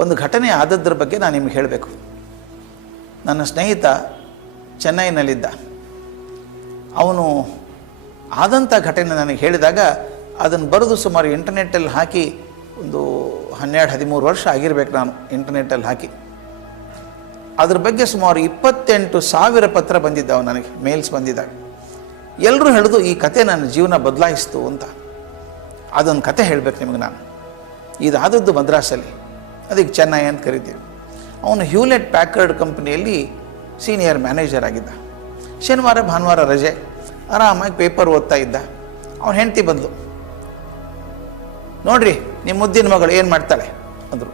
ಒಂದು ಘಟನೆ ಆದದ್ರ ಬಗ್ಗೆ ನಾನು ನಿಮಗೆ ಹೇಳಬೇಕು. ನನ್ನ ಸ್ನೇಹಿತ ಚೆನ್ನೈನಲ್ಲಿದ್ದ. ಅವನು ಆದಂಥ ಘಟನೆ ನನಗೆ ಹೇಳಿದಾಗ ಅದನ್ನು ಬರೆದು ಸುಮಾರು ಇಂಟರ್ನೆಟ್ಟಲ್ಲಿ ಹಾಕಿ ಒಂದು 12-13 ವರ್ಷ ಆಗಿರಬೇಕು ನಾನು ಇಂಟರ್ನೆಟ್ಟಲ್ಲಿ ಹಾಕಿ. ಅದ್ರ ಬಗ್ಗೆ ಸುಮಾರು 28,000 ಪತ್ರ ಬಂದಿದ್ದಾವೆ ನನಗೆ, ಮೇಲ್ಸ್ ಬಂದಿದ್ದಾವೆ. ಎಲ್ಲರೂ ಹೇಳಿದು ಈ ಕತೆ ನನ್ನ ಜೀವನ ಬದಲಾಯಿಸ್ತು ಅಂತ. ಅದೊಂದು ಕತೆ ಹೇಳಬೇಕು ನಿಮಗೆ ನಾನು. ಇದಾದದ್ದು ಮದ್ರಾಸಲ್ಲಿ, ಅದಕ್ಕೆ ಚೆನ್ನೈ ಅಂತ ಕರಿತೀವಿ. ಅವನು ಹ್ಯೂಲೆಟ್ ಪ್ಯಾಕರ್ಡ್ ಕಂಪ್ನಿಯಲ್ಲಿ ಸೀನಿಯರ್ ಮ್ಯಾನೇಜರ್ ಆಗಿದ್ದ. ಶನಿವಾರ ಭಾನುವಾರ ರಜೆ, ಆರಾಮಾಗಿ ಪೇಪರ್ ಓದ್ತಾ ಇದ್ದ. ಅವನ ಹೆಂಡತಿ ಬಂದಳು. ನೋಡ್ರಿ ನಿಮ್ಮ ಮುದ್ದಿನ ಮಗಳು ಏನು ಮಾಡ್ತಾಳೆ ಅಂದರು.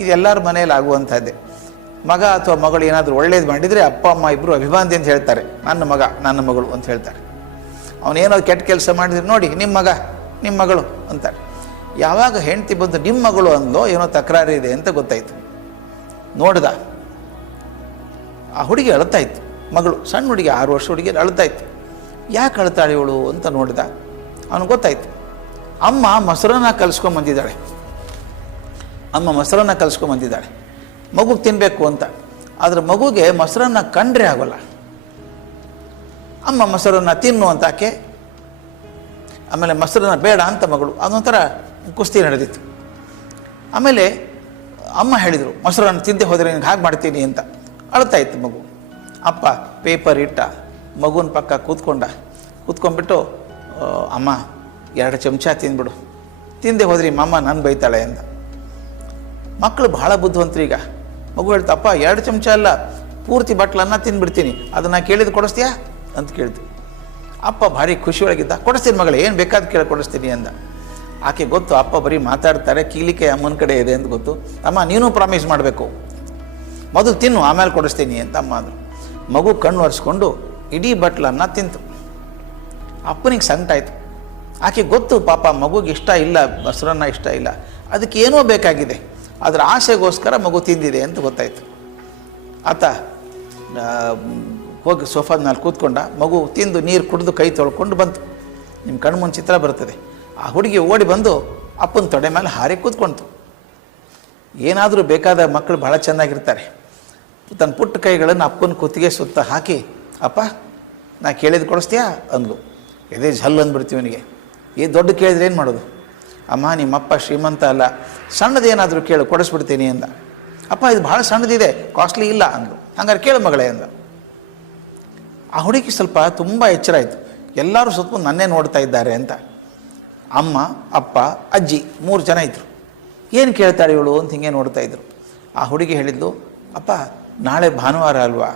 ಇದು ಎಲ್ಲರ ಮನೇಲಿ ಆಗುವಂಥದ್ದೇ. ಮಗ ಅಥವಾ ಮಗಳು ಏನಾದರೂ ಒಳ್ಳೇದು ಮಾಡಿದರೆ ಅಪ್ಪ ಅಮ್ಮ ಇಬ್ಬರು ಅಭಿಮಾನಿ ಅಂತ ಹೇಳ್ತಾರೆ, ನನ್ನ ಮಗ ನನ್ನ ಮಗಳು ಅಂತ ಹೇಳ್ತಾರೆ. ಅವನೇನೋ ಕೆಟ್ಟ ಕೆಲಸ ಮಾಡಿದ್ರೆ ನೋಡಿ ನಿಮ್ಮ ಮಗ ನಿಮ್ಮ ಮಗಳು ಅಂತಾರೆ. ಯಾವಾಗ ಹೆಂಡತಿ ಬಂದು ನಿಮ್ಮ ಮಗಳು ಅಂದಲೋ ಏನೋ ತಕರಾರು ಇದೆ ಅಂತ ಗೊತ್ತಾಯಿತು. ನೋಡ್ದ, ಆ ಹುಡುಗಿ ಅಳ್ತಾಯಿತ್ತು. ಮಗಳು ಸಣ್ಣ ಹುಡುಗಿ, 6 ವರ್ಷ ಹುಡುಗಿ ಅಳ್ತಾಯಿತ್ತು. ಯಾಕೆ ಅಳ್ತಾಳೆ ಇವಳು ಅಂತ ನೋಡಿದ. ಅವನಿಗೆ ಗೊತ್ತಾಯಿತು, ಅಮ್ಮ ಮೊಸರನ್ನ ಕಲಿಸ್ಕೊಂಬಂದಿದ್ದಾಳೆ. ಅಮ್ಮ ಮೊಸರನ್ನ ಕಲಿಸ್ಕೊಂಬಂದಿದ್ದಾಳೆ ಮಗುಗೆ ತಿನ್ನಬೇಕು ಅಂತ. ಆದರೆ ಮಗುಗೆ ಮೊಸರನ್ನ ಕಂಡ್ರೆ ಆಗೋಲ್ಲ. ಅಮ್ಮ ಮೊಸರನ್ನ ತಿನ್ನು ಅಂತ ಆಕೆ, ಆಮೇಲೆ ಮೊಸರನ್ನ ಬೇಡ ಅಂತ ಮಗಳು. ಅದೊಂಥರ ಕುಸ್ತಿ ನಡೆದಿತ್ತು. ಆಮೇಲೆ ಅಮ್ಮ ಹೇಳಿದರು, ಮೊಸರನ್ನ ತಿಂದೆ ಹೋದರೆ ನಿನಗೆ ಹಾಗೆ ಮಾಡ್ತೀನಿ ಅಂತ. ಅಳ್ತಾಯಿತ್ತು ಮಗು. ಅಪ್ಪ ಪೇಪರ್ ಇಟ್ಟ, ಮಗುನ ಪಕ್ಕ ಕೂತ್ಕೊಂಡ್ಬಿಟ್ಟು, ಅಮ್ಮ 2 ಚಮಚ ತಿಂದ್ಬಿಡು, ತಿಂದೆ ಹೋದ್ರಿ ಮಮ್ಮ ನಾನು ಬೈತಾಳೆ ಅಂತ. ಮಕ್ಕಳು ಭಾಳ ಬುದ್ಧಿವಂತರೀಗ. ಮಗು ಹೇಳ್ತಾ, ಅಪ್ಪ 2 ಚಮಚ ಅಲ್ಲ, ಪೂರ್ತಿ ಬಟ್ಲನ್ನ ತಿಂದ್ಬಿಡ್ತೀನಿ, ಅದನ್ನು ಕೇಳಿದ್ದು ಕೊಡಿಸ್ತೀಯಾ ಅಂತ ಕೇಳ್ತು. ಅಪ್ಪ ಭಾರಿ ಖುಷಿಯೊಳಗಿದ್ದ. ಕೊಡಿಸ್ತೀನಿ ಮಗಳೇ, ಏನು ಬೇಕಾದ ಕೇಳಿ ಕೊಡಿಸ್ತೀನಿ ಅಂದ. ಆಕೆ ಗೊತ್ತು ಅಪ್ಪ ಬರೀ ಮಾತಾಡ್ತಾರೆ, ಕೀಲಿಕೆ ಅಮ್ಮನ ಕಡೆ ಇದೆ ಅಂತ ಗೊತ್ತು. ಅಮ್ಮ ನೀನು ಪ್ರಾಮಿಸ್ ಮಾಡಬೇಕು, ಮೊದಲು ತಿನ್ನು ಆಮೇಲೆ ಕೊಡಿಸ್ತೀನಿ ಅಂತ ಅಮ್ಮ ಅಂದರು. ಮಗು ಕಣ್ಣು ಒರೆಸ್ಕೊಂಡು ಇಡೀ ಬಟ್ಲನ್ನ ತಿಂತು. ಅಪ್ಪನಿಗೆ ಸಂಕಟಾಯಿತು. ಆಕೆ ಗೊತ್ತು ಪಾಪ ಮಗುಗೆ ಇಷ್ಟ ಇಲ್ಲ, ಮೊಸರನ್ನ ಇಷ್ಟ ಇಲ್ಲ, ಅದಕ್ಕೆ ಏನೋ ಬೇಕಾಗಿದೆ, ಅದರ ಆಸೆಗೋಸ್ಕರ ಮಗು ತಿಂದಿದೆ ಅಂತ ಗೊತ್ತಾಯಿತು. ಆತ ಹೋಗಿ ಸೋಫಾದ ಮೇಲೆ ಕೂತ್ಕೊಂಡ. ಮಗು ತಿಂದು ನೀರು ಕುಡಿದು ಕೈ ತೊಳ್ಕೊಂಡು ಬಂತು. ನಿಮ್ಮ ಕಣ್ಣು ಮುಂದೆ ಚಿತ್ರ ಬರ್ತದೆ. ಆ ಹುಡುಗಿ ಓಡಿ ಬಂದು ಅಪ್ಪನ ತೊಡೆ ಮೇಲೆ ಹಾರಿ ಕೂತ್ಕೊಳ್ತು. ಏನಾದರೂ ಬೇಕಾದ ಮಕ್ಕಳು ಭಾಳ ಚೆನ್ನಾಗಿರ್ತಾರೆ. ತನ್ನ ಪುಟ್ಟ ಕೈಗಳನ್ನು ಅಪ್ಪನ ಕುತ್ತಿಗೆ ಸುತ್ತ ಹಾಕಿ, ಅಪ್ಪ ನಾ ಕೇಳಿದ್ದು ಕೊಡಿಸ್ತೀಯಾ ಅಂದ್ಲು. ಎದೆ ಝಲ್ ಅಂದ್ಬಿಡ್ತೀವಿ ಅವನಿಗೆ. ಈ ದೊಡ್ಡ ಕೇಳಿದ್ರೆ ಏನು ಮಾಡೋದು? ಅಮ್ಮ ನಿಮ್ಮಪ್ಪ ಶ್ರೀಮಂತ ಅಲ್ಲ, ಸಣ್ಣದೇನಾದರೂ ಕೇಳು ಕೊಡಿಸ್ಬಿಡ್ತೀನಿ ಅಂದ. ಅಪ್ಪ ಇದು ಭಾಳ ಸಣ್ಣದಿದೆ, ಕಾಸ್ಟ್ಲಿ ಇಲ್ಲ ಅಂದ್ಲು. ಹಂಗಾರೆ ಕೇಳು ಮಗಳೇ ಅಂದ. ಆ ಹುಡುಗಿ ಸ್ವಲ್ಪ ತುಂಬ ಎಚ್ಚರ ಆಯಿತು. ಎಲ್ಲರೂ ಸುತ್ತ ನನ್ನೇ ನೋಡ್ತಾ ಇದ್ದಾರೆ ಅಂತ. ಅಮ್ಮ, ಅಪ್ಪ, ಅಜ್ಜಿ 3 ಜನ ಇದ್ದರು. ಏನು ಕೇಳ್ತಾಳೆ ಇವಳು ಅಂತ ಹಿಂಗೆ ನೋಡ್ತಾ ಇದ್ರು. ಆ ಹುಡುಗಿ ಹೇಳಿದ್ಲು, ಅಪ್ಪ ನಾಳೆ ಭಾನುವಾರ ಅಲ್ವಾ?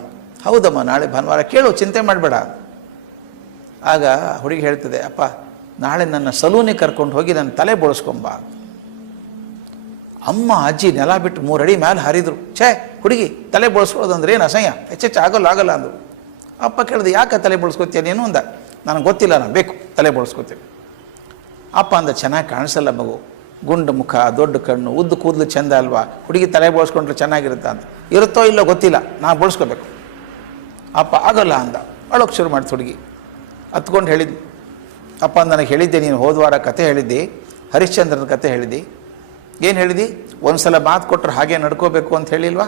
ಹೌದಮ್ಮ ನಾಳೆ ಭಾನುವಾರ, ಕೇಳು ಚಿಂತೆ ಮಾಡಬೇಡ. ಆಗ ಹುಡುಗಿ ಹೇಳ್ತದೆ, ಅಪ್ಪ ನಾಳೆ ನನ್ನ ಸಲೂನಿಗೆ ಕರ್ಕೊಂಡು ಹೋಗಿ ನನ್ನ ತಲೆ ಬೋಳಿಸ್ಕೊಂಬ. ಅಮ್ಮ ಅಜ್ಜಿ ನೆಲ ಬಿಟ್ಟು 3 ಅಡಿ ಮೇಲೆ ಹರಿದ್ರು. ಛೇ ಹುಡುಗಿ ತಲೆ ಬೋಳಿಸ್ಕೊಳ್ಳೋದು ಅಂದ್ರೆ ಏನು ಅಸಹ್ಯ, ಹೆಚ್ಚೆಚ್ಚು ಆಗಲ್ಲ ಅಂದರು. ಅಪ್ಪ ಕೇಳಿದೆ, ಯಾಕೆ ತಲೆ ಬೋಳಿಸ್ಕೊತೀಯ ನೀನು ಅಂದ. ನನಗೆ ಗೊತ್ತಿಲ್ಲ, ನಾನು ಬೇಕು ತಲೆ ಬೋಳಿಸ್ಕೊತೀನಿ. ಅಪ್ಪ ಅಂದ, ಚೆನ್ನಾಗಿ ಕಾಣಿಸಲ್ಲ ಮಗು, ಗುಂಡು ಮುಖ, ದೊಡ್ಡ ಕಣ್ಣು, ಉದ್ದು ಕೂದಲು ಚೆಂದ ಅಲ್ವಾ, ಹುಡುಗಿ ತಲೆ ಬೋಳಿಸ್ಕೊಂಡ್ರೆ ಚೆನ್ನಾಗಿರುತ್ತೆ ಅಂತ. ಇರುತ್ತೋ ಇಲ್ಲೋ ಗೊತ್ತಿಲ್ಲ, ನಾನು ಬೋಳಿಸ್ಕೋಬೇಕು. ಅಪ್ಪ ಆಗಲ್ಲ ಅಂದ. ಅಳೋಕ್ಕೆ ಶುರು ಮಾಡ್ತು ಹುಡುಗಿ. ಹತ್ಕೊಂಡು ಹೇಳಿದ್ದು, ಅಪ್ಪ ನನಗೆ ಹೇಳಿದ್ದೆ, ನೀನು ಹೋದ್ವಾರ ಕತೆ ಹೇಳಿದ್ದಿ, ಹರಿಶ್ಚಂದ್ರನ ಕತೆ ಹೇಳಿದ್ದಿ. ಏನು ಹೇಳಿದಿ? ಒಂದು ಸಲ ಮಾತು ಕೊಟ್ಟರೆ ಹಾಗೆ ನಡ್ಕೋಬೇಕು ಅಂತ ಹೇಳಿಲ್ವಾ?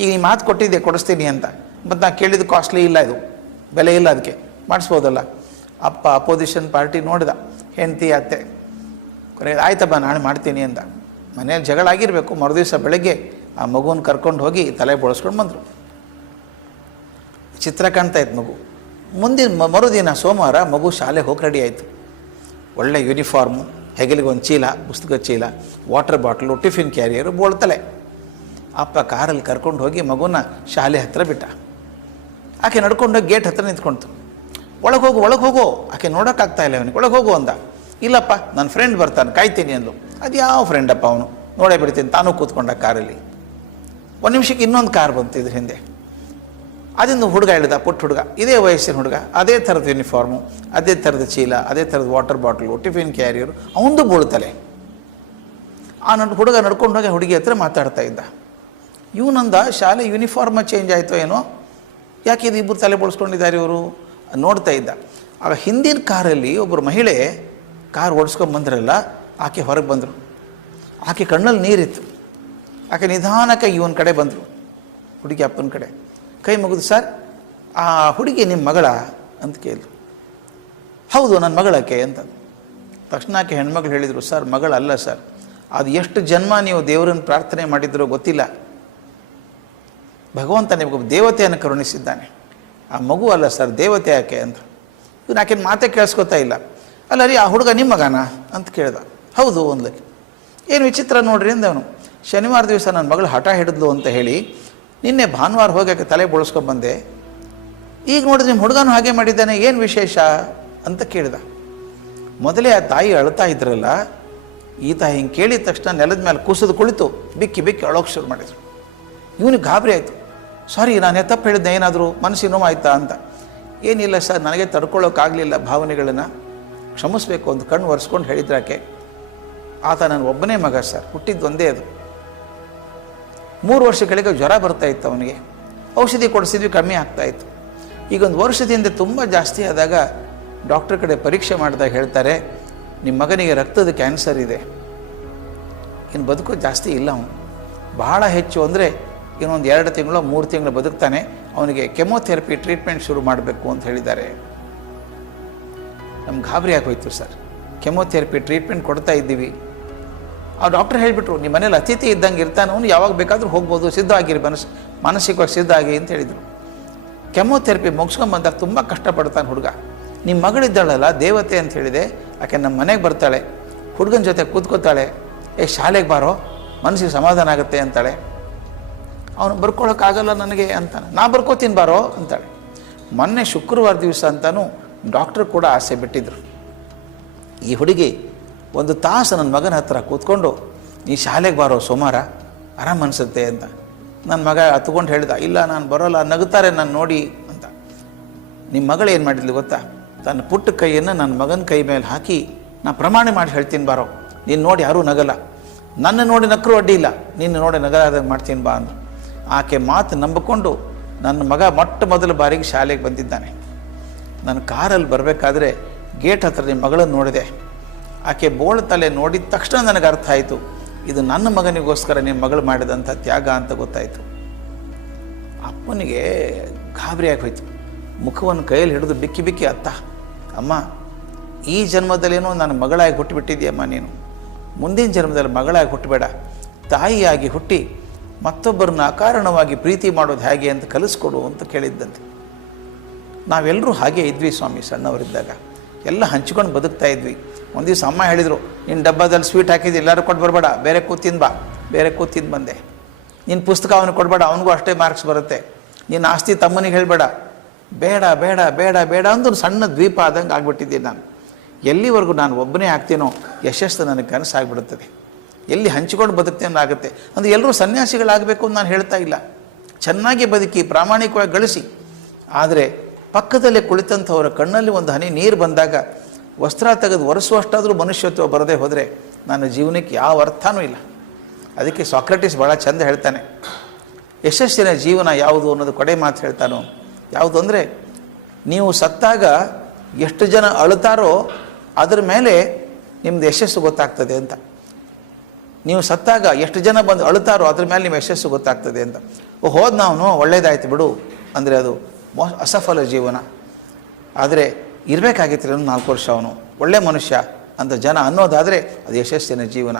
ಈಗ ನೀ ಮಾತು ಕೊಟ್ಟಿದ್ದೆ ಕೊಡಿಸ್ತೀನಿ ಅಂತ, ಮತ್ತು ನಾನು ಕೇಳಿದ್ದು ಕಾಸ್ಟ್ಲಿ ಇಲ್ಲ, ಇದು ಬೆಲೆ ಇಲ್ಲ, ಅದಕ್ಕೆ ಮಾಡಿಸ್ಬೋದಲ್ಲ. ಅಪ್ಪ ಅಪೋಸಿಷನ್ ಪಾರ್ಟಿ ನೋಡಿದ, ಹೆಂಡತಿ ಅತ್ತೆ ಕೊನೆ ಆಯ್ತಪ್ಪ ನಾಳೆ ಮಾಡ್ತೀನಿ ಅಂತ. ಮನೇಲಿ ಜಗಳ ಆಗಿರಬೇಕು. ಮರುದಿವಸ ಬೆಳಗ್ಗೆ ಆ ಮಗುನ ಕರ್ಕೊಂಡು ಹೋಗಿ ತಲೆ ಬೋಳಿಸ್ಕೊಂಡು ಬಂದರು. ಚಿತ್ರ ಕಾಣ್ತಾ ಇತ್ತು ಮಗು. ಮುಂದಿನ ಮರುದಿನ ಸೋಮವಾರ ಮಗು ಶಾಲೆಗೆ ಹೋಗಿ ರೆಡಿ ಆಯಿತು. ಒಳ್ಳೆ ಯೂನಿಫಾರ್ಮು, ಹೆಗಲಿಗೆ ಒಂದು ಚೀಲ, ಪುಸ್ತಕದ ಚೀಲ, ವಾಟರ್ ಬಾಟ್ಲು, ಟಿಫಿನ್ ಕ್ಯಾರಿಯರು, ಬೋಳ್ತಲೆ. ಅಪ್ಪ ಕಾರಲ್ಲಿ ಕರ್ಕೊಂಡು ಹೋಗಿ ಮಗುನ ಶಾಲೆ ಹತ್ತಿರ ಬಿಟ್ಟ. ಆಕೆ ನಡ್ಕೊಂಡೋಗಿ ಗೇಟ್ ಹತ್ತಿರ ನಿಂತ್ಕೊಳ್ತು. ಒಳಗೆ ಹೋಗು ಆಕೆ ನೋಡೋಕ್ಕಾಗ್ತಾ ಇಲ್ಲ ಅವನಿಗೆ. ಒಳಗೆ ಹೋಗು ಅಂದ. ಇಲ್ಲಪ್ಪ ನನ್ನ ಫ್ರೆಂಡ್ ಬರ್ತಾನೆ, ಕಾಯ್ತೀನಿ ಅಂದು. ಅದು ಯಾವ ಫ್ರೆಂಡಪ್ಪ ಅವನು, ನೋಡೇ ಬಿಡ್ತೀನಿ. ತಾನೂ ಕೂತ್ಕೊಂಡ ಕಾರಲ್ಲಿ. 1 ನಿಮಿಷಕ್ಕೆ ಇನ್ನೊಂದು ಕಾರ್ ಬಂತು ಇದ್ರ ಹಿಂದೆ. ಅದರಿಂದ ಹುಡುಗ ಹೇಳಿದ, ಪುಟ್ಟ ಹುಡುಗ, ಇದೇ ವಯಸ್ಸಿನ ಹುಡುಗ, ಅದೇ ಥರದ ಯೂನಿಫಾರ್ಮು, ಅದೇ ಥರದ ಚೀಲ, ಅದೇ ಥರದ ವಾಟರ್ ಬಾಟ್ಲು, ಟಿಫಿನ್ ಕ್ಯಾರಿಯರು, ಅವನದು ಬೋಳ್ತಲೆ. ಆ ಹುಡುಗ ನಡ್ಕೊಂಡು ಹೋಗಿ ಹುಡುಗಿ ಹತ್ರ ಮಾತಾಡ್ತಾ ಇದ್ದ. ಇವನಂದ, ಶಾಲೆ ಯೂನಿಫಾರ್ಮ ಚೇಂಜ್ ಆಯಿತೋ ಏನೋ, ಯಾಕೆ ಇದು ಇಬ್ಬರು ತಲೆ ಬೋಳಿಸ್ಕೊಂಡಿದ್ದಾರೆ ಇವರು ನೋಡ್ತಾ ಇದ್ದ. ಆಗ ಹಿಂದಿನ ಕಾರಲ್ಲಿ ಒಬ್ಬರು ಮಹಿಳೆ ಕಾರ್ ಓಡಿಸ್ಕೊಂಡು ಬಂದ್ರಲ್ಲ, ಆಕೆ ಹೊರಗೆ ಬಂದರು. ಆಕೆ ಕಣ್ಣಲ್ಲಿ ನೀರಿತ್ತು. ಆಕೆ ನಿಧಾನಕ್ಕೆ ಇವನ ಕಡೆ ಬಂದರು, ಹುಡುಗಿ ಅಪ್ಪನ ಕಡೆ ಕೈ ಮುಗಿದು, ಸರ್ ಆ ಹುಡುಗಿ ನಿಮ್ಮ ಮಗಳ ಅಂತ ಕೇಳಿದ್ರು. ಹೌದು ನನ್ನ ಮಗಳಕ್ಕೆ ಅಂತ. ತಕ್ಷಣ ಆಕೆ ಹೆಣ್ಮಗಳು ಹೇಳಿದರು, ಸರ್ ಮಗಳಲ್ಲ ಸರ್, ಅದು ಎಷ್ಟು ಜನ್ಮ ನೀವು ದೇವರನ್ನು ಪ್ರಾರ್ಥನೆ ಮಾಡಿದ್ರೋ ಗೊತ್ತಿಲ್ಲ, ಭಗವಂತ ನಿಮಗೊಬ್ಬ ದೇವತೆಯನ್ನು ಕರುಣಿಸಿದ್ದಾನೆ, ಆ ಮಗು ಅಲ್ಲ ಸರ್ ದೇವತೆ ಯಾಕೆ ಅಂತ. ಇವನು ಆಕೆನ ಮಾತೇ ಕೇಳಿಸ್ಕೊತಾ ಇಲ್ಲ. ಅಲ್ಲ ರೀ ಆ ಹುಡುಗ ನಿಮ್ಮ ಮಗನ ಅಂತ ಕೇಳ್ದ. ಹೌದು ಒಂದ್ಲಕ್ಕೆ. ಏನು ವಿಚಿತ್ರ ನೋಡ್ರಿ ಅಂದವನು. ಶನಿವಾರ ದಿವಸ ನನ್ನ ಮಗಳು ಹಠ ಹಿಡಿದ್ಲು ಅಂತ ಹೇಳಿ ನಿನ್ನೆ ಭಾನುವಾರ ಹೋಗಿ ಆಕೆ ತಲೆ ಬೋಳಿಸ್ಕೊಂಡ್ಬಂದೆ, ಈಗ ನೋಡಿದ್ರೆ ನಿಮ್ಮ ಹುಡುಗನೂ ಹಾಗೆ ಮಾಡಿದ್ದಾನೆ, ಏನು ವಿಶೇಷ ಅಂತ ಕೇಳಿದ. ಮೊದಲೇ ಆ ತಾಯಿ ಅಳ್ತಾ ಇದ್ರಲ್ಲ, ಈತ ಹಿಂಗೆ ಕೇಳಿದ ತಕ್ಷಣ ನೆಲದ ಮೇಲೆ ಕುಸಿದು ಕುಳಿತು ಬಿಕ್ಕಿ ಬಿಕ್ಕಿ ಅಳೋಕೆ ಶುರು ಮಾಡಿದ್ರು. ಇವನಿಗೆ ಗಾಬರಿ ಆಯಿತು. ಸಾರಿ ನಾನೇ ತಪ್ಪು ಹೇಳಿದ್ದೆ, ಏನಾದರೂ ಮನಸ್ಸಿಗೆ ನೋವಾಯ್ತಾ ಅಂತ. ಏನಿಲ್ಲ ಸರ್, ನನಗೆ ತಡ್ಕೊಳ್ಳೋಕ್ಕಾಗಲಿಲ್ಲ ಭಾವನೆಗಳನ್ನು, ಕ್ಷಮಿಸ್ಬೇಕು ಅಂತ ಕಣ್ಣು ಒರೆಸ್ಕೊಂಡು ಹೇಳಿದ್ರಾಕೆ. ಆತ ನನ್ನ ಒಬ್ಬನೇ ಮಗ ಸರ್, ಹುಟ್ಟಿದ್ದು ಒಂದೇ ಅದು. 3 ವರ್ಷಗಳಿಗೆ ಜ್ವರ ಬರ್ತಾಯಿತ್ತು ಅವನಿಗೆ, ಔಷಧಿ ಕೊಡಿಸಿದ್ವಿ ಕಮ್ಮಿ ಆಗ್ತಾಯಿತ್ತು. ಈಗ 1 ವರ್ಷದಿಂದ ತುಂಬ ಜಾಸ್ತಿ ಆದಾಗ ಡಾಕ್ಟ್ರ್ ಕಡೆ ಪರೀಕ್ಷೆ ಮಾಡಿದಾಗ ಹೇಳ್ತಾರೆ, ನಿಮ್ಮ ಮಗನಿಗೆ ರಕ್ತದ ಕ್ಯಾನ್ಸರ್ ಇದೆ, ಇನ್ನು ಬದುಕೋದು ಜಾಸ್ತಿ ಇಲ್ಲ, ಅವನು ಬಹಳ ಹೆಚ್ಚು ಅಂದರೆ ಇನ್ನೊಂದು 2 ತಿಂಗಳು 3 ತಿಂಗಳು ಬದುಕ್ತಾನೆ, ಅವನಿಗೆ ಕೆಮೊಥೆರಪಿ ಟ್ರೀಟ್ಮೆಂಟ್ ಶುರು ಮಾಡಬೇಕು ಅಂತ ಹೇಳಿದ್ದಾರೆ. ನಮ್ಗೆ ಗಾಬರಿ ಆಗೋಯ್ತು ಸರ್. ಕೆಮೊಥೆರಪಿ ಟ್ರೀಟ್ಮೆಂಟ್ ಕೊಡ್ತಾ ಇದ್ದೀವಿ. ಆ ಡಾಕ್ಟ್ರ್ ಹೇಳಿಬಿಟ್ರು, ನಿಮ್ಮ ಮನೇಲಿ ಅತಿಥಿ ಇದ್ದಂಗೆ ಇರ್ತಾನೆ, ಅವನು ಯಾವಾಗ ಬೇಕಾದರೂ ಹೋಗ್ಬೋದು, ಸಿದ್ಧ ಆಗಿರಿ, ಮಾನಸಿಕವಾಗಿ ಸಿದ್ಧ ಆಗಿ ಅಂತ ಹೇಳಿದರು. ಕೆಮೊಥೆರಪಿ ಮುಗಿಸ್ಕೊಂಬಂದಾಗ ತುಂಬ ಕಷ್ಟಪಡ್ತಾನೆ ಹುಡುಗ. ನಿಮ್ಮ ಮಗಳಿದ್ದಾಳಲ್ಲ ದೇವತೆ ಅಂತ ಹೇಳಿದೆ, ಆಕೆ ನಮ್ಮ ಮನೆಗೆ ಬರ್ತಾಳೆ, ಹುಡುಗನ ಜೊತೆ ಕೂತ್ಕೋತಾಳೆ, ಶಾಲೆಗೆ ಬಾರೋ ಮನಸ್ಸಿಗೆ ಸಮಾಧಾನ ಆಗುತ್ತೆ ಅಂತಾಳೆ. ಅವನು ಬರ್ಕೊಳ್ಳೋಕ್ಕಾಗಲ್ಲ ನನಗೆ ಅಂತಾನೆ. ನಾ ಬರ್ಕೋತೀನಿ ಬಾರೋ ಅಂತಾಳೆ. ಮೊನ್ನೆ ಶುಕ್ರವಾರ ದಿವಸ ಅಂತಾನು ಡಾಕ್ಟ್ರು ಕೂಡ ಆಸೆ ಬಿಟ್ಟಿದ್ರು. ಈ ಹುಡುಗಿ 1 ತಾಸು ನನ್ನ ಮಗನ ಹತ್ರ ಕೂತ್ಕೊಂಡು, ನೀ ಶಾಲೆಗೆ ಬಾರೋ ಸೋಮವಾರ, ಆರಾಮ ಅನಿಸುತ್ತೆ ಅಂತ. ನನ್ನ ಮಗ ಹತ್ಕೊಂಡು ಹೇಳಿದ, ಇಲ್ಲ ನಾನು ಬರೋಲ್ಲ, ನಗುತ್ತಾರೆ ನಾನು ನೋಡಿ ಅಂತ. ನಿಮ್ಮ ಮಗಳು ಏನು ಮಾಡಿದ್ಲು ಗೊತ್ತಾ, ತನ್ನ ಪುಟ್ಟ ಕೈಯನ್ನು ನನ್ನ ಮಗನ ಕೈ ಮೇಲೆ ಹಾಕಿ, ನಾ ಪ್ರಮಾಣ ಮಾಡಿ ಹೇಳ್ತೀನಿ ಬಾರೋ, ನೀನು ನೋಡಿ ಯಾರೂ ನಗಲ್ಲ, ನನ್ನ ನೋಡಿ ನಕ್ಕರೂ ಅಡ್ಡಿ ಇಲ್ಲ, ನಿನ್ನ ನೋಡಿ ನಗಲಾದಾಗ ಮಾಡ್ತೀನಿ ಬಾ ಅಂದು. ಆಕೆ ಮಾತು ನಂಬಿಕೊಂಡು ನನ್ನ ಮಗ ಮೊಟ್ಟ ಮೊದಲ ಬಾರಿಗೆ ಶಾಲೆಗೆ ಬಂದಿದ್ದಾನೆ. ನಾನು ಕಾರಲ್ಲಿ ಬರಬೇಕಾದ್ರೆ ಗೇಟ್ ಹತ್ರ ನಿಮ್ಮ ಮಗಳನ್ನು ನೋಡಿದೆ. ಆಕೆ ಬೋಳು ತಲೆ ನೋಡಿದ ತಕ್ಷಣ ನನಗೆ ಅರ್ಥ ಆಯಿತು, ಇದು ನನ್ನ ಮಗನಿಗೋಸ್ಕರ ನಿಮ್ಮ ಮಗಳು ಮಾಡಿದಂಥ ತ್ಯಾಗ ಅಂತ ಗೊತ್ತಾಯಿತು. ಅಪ್ಪನಿಗೆ ಗಾಬರಿಯಾಗಿ ಹೋಯ್ತು. ಮುಖವನ್ನು ಕೈಯಲ್ಲಿ ಹಿಡಿದು ಬಿಕ್ಕಿ ಬಿಕ್ಕಿ, ಅತ್ತ ಅಮ್ಮ ಈ ಜನ್ಮದಲ್ಲೇನೋ ನನ್ನ ಮಗಳಾಗಿ ಹುಟ್ಟುಬಿಟ್ಟಿದ್ಯಮ್ಮ, ನೀನು ಮುಂದಿನ ಜನ್ಮದಲ್ಲಿ ಮಗಳಾಗಿ ಹುಟ್ಟಬೇಡ, ತಾಯಿಯಾಗಿ ಹುಟ್ಟಿ ಮತ್ತೊಬ್ಬರನ್ನ ಅಕಾರಣವಾಗಿ ಪ್ರೀತಿ ಮಾಡೋದು ಹೇಗೆ ಅಂತ ಕಲಿಸ್ಕೊಡು ಅಂತ ಕೇಳಿದ್ದಂತೆ. ನಾವೆಲ್ಲರೂ ಹಾಗೆ ಇದ್ವಿ ಸ್ವಾಮಿ, ಸಣ್ಣವರಿದ್ದಾಗ ಎಲ್ಲ ಹಂಚ್ಕೊಂಡು ಬದುಕ್ತಾ ಇದ್ವಿ. ಒಂದು ದಿವಸ ಅಮ್ಮ ಹೇಳಿದರು, ನಿನ್ನ ಡಬ್ಬದಲ್ಲಿ ಸ್ವೀಟ್ ಹಾಕಿದ್ದು ಎಲ್ಲರೂ ಕೊಟ್ಟು ಬರಬೇಡ, ಬೇರೆ ಕೂತಿಂದು ಬಾ, ಬೇರೆ ಕೂತಿಂದು ಬಂದೆ. ನಿನ್ನ ಪುಸ್ತಕ ಅವನಿಗೆ ಕೊಡಬೇಡ, ಅವನಿಗೂ ಅಷ್ಟೇ ಮಾರ್ಕ್ಸ್ ಬರುತ್ತೆ. ನಿನ್ನ ಆಸ್ತಿ ತಮ್ಮನಿಗೆ ಹೇಳಬೇಡ, ಬೇಡ ಬೇಡ ಬೇಡ ಬೇಡ ಅಂದು ಸಣ್ಣ ದ್ವೀಪ ಆದಂಗೆ ಆಗ್ಬಿಟ್ಟಿದ್ದೀನಿ ನಾನು. ಎಲ್ಲಿವರೆಗೂ ನಾನು ಒಬ್ಬನೇ ಆಗ್ತೀನೋ ಯಶಸ್ಸು ನನಗೆ ಕನಸಾಗ್ಬಿಡುತ್ತದೆ. ಎಲ್ಲಿ ಹಂಚಿಕೊಂಡು ಬದುಕ್ತೇನೋ ಆಗುತ್ತೆ. ಅಂದರೆ ಎಲ್ಲರೂ ಸನ್ಯಾಸಿಗಳಾಗಬೇಕು ಅಂತ ನಾನು ಹೇಳ್ತಾ ಇಲ್ಲ, ಚೆನ್ನಾಗಿ ಬದುಕಿ ಪ್ರಾಮಾಣಿಕವಾಗಿ ಗಳಿಸಿ. ಆದರೆ ಪಕ್ಕದಲ್ಲೇ ಕುಳಿತಂಥವರ ಕಣ್ಣಲ್ಲಿ ಒಂದು ಹನಿ ನೀರು ಬಂದಾಗ ವಸ್ತ್ರ ತೆಗೆದು ಒರೆಸುವಷ್ಟಾದರೂ ಮನುಷ್ಯತ್ವ ಬರದೇ ಹೋದರೆ ನನ್ನ ಜೀವನಕ್ಕೆ ಯಾವ ಅರ್ಥನೂ ಇಲ್ಲ. ಅದಕ್ಕೆ ಸಾಕ್ರೆಟಿಸ್ ಭಾಳ ಚಂದ ಹೇಳ್ತಾನೆ, ಯಶಸ್ಸಿನ ಜೀವನ ಯಾವುದು ಅನ್ನೋದು ಕೊಡೆ ಮಾತು ಹೇಳ್ತಾನೋ. ಯಾವುದು ಅಂದರೆ, ನೀವು ಸತ್ತಾಗ ಎಷ್ಟು ಜನ ಅಳುತ್ತಾರೋ ಅದ್ರ ಮೇಲೆ ನಿಮ್ಮದು ಯಶಸ್ಸು ಗೊತ್ತಾಗ್ತದೆ ಅಂತ. ನೀವು ಸತ್ತಾಗ ಎಷ್ಟು ಜನ ಬಂದು ಅಳುತ್ತಾರೋ ಅದ್ರ ಮೇಲೆ ನಿಮ್ಮ ಯಶಸ್ಸು ಗೊತ್ತಾಗ್ತದೆ ಅಂತ. ಹೋದ ನಾವು ಒಳ್ಳೇದಾಯ್ತು ಬಿಡು ಅಂದರೆ ಅದು ಅಸಫಲ ಜೀವನ. ಆದರೆ ಇರಬೇಕಾಗಿತ್ತು 4 ವರ್ಷ ಅವನು ಒಳ್ಳೆ ಮನುಷ್ಯ ಅಂತ ಜನ ಅನ್ನೋದಾದರೆ ಅದು ಯಶಸ್ಸಿನ ಜೀವನ.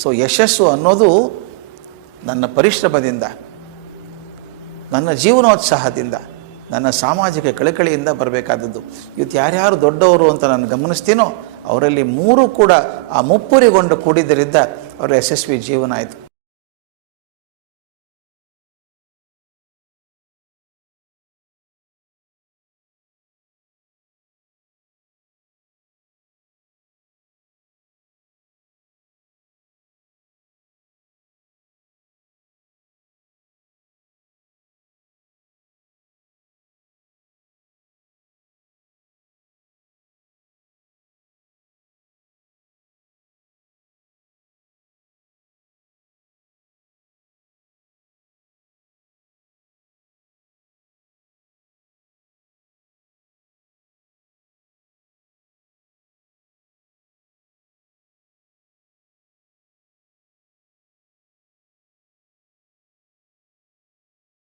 ಸೊ ಯಶಸ್ಸು ಅನ್ನೋದು ನನ್ನ ಪರಿಶ್ರಮದಿಂದ, ನನ್ನ ಜೀವನೋತ್ಸಾಹದಿಂದ, ನನ್ನ ಸಾಮಾಜಿಕ ಕಳಕಳಿಯಿಂದ ಬರಬೇಕಾದದ್ದು. ಇವತ್ತು ಯಾರ್ಯಾರು ದೊಡ್ಡವರು ಅಂತ ನಾನು ಗಮನಿಸ್ತೀನೋ ಅವರಲ್ಲಿ 3 ಕೂಡ ಆ ಮುಪ್ಪುರಿಗೊಂಡು ಕೂಡಿದ್ದರಿಂದ ಅವರ ಯಶಸ್ವಿ ಜೀವನ ಆಯಿತು.